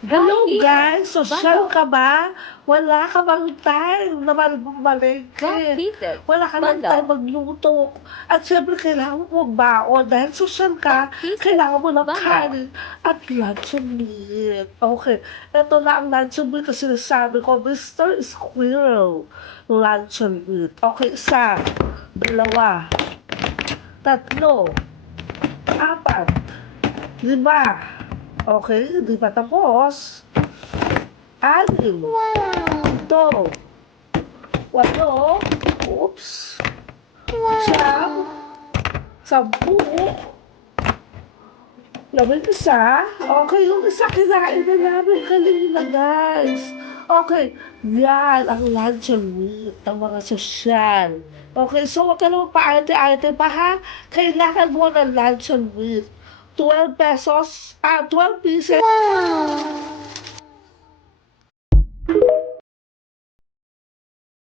Hello Bakit? guys! Sosyal Bakit? ka ba? Wala ka bang time na malengke? Bakit? Wala ka bang Bakit? time magluto? At syempre kailangan mo magbaon dahil sosyal ka, Bakit? kailangan mo ng Bakit? kanin at lunch meat. Okay, ito na ang lunch meat na sinasabi ko, Mr. Squirrel. Lunch meat. Okay, isa, dalawa, tatlo, apat, lima. Okay, di pa tapos. Anim. Ito. Walo. Oops. Siyam. Sampu. Labing isa. Okay, yung isa kinain na namin kanina, guys. Okay, yan ang lunch and meat ng mga sosyal. Okay, so huwag ka naman paarte-arte pa ha. Kailangan mo ng lunch and meat. 12 pesos, 12 pieces.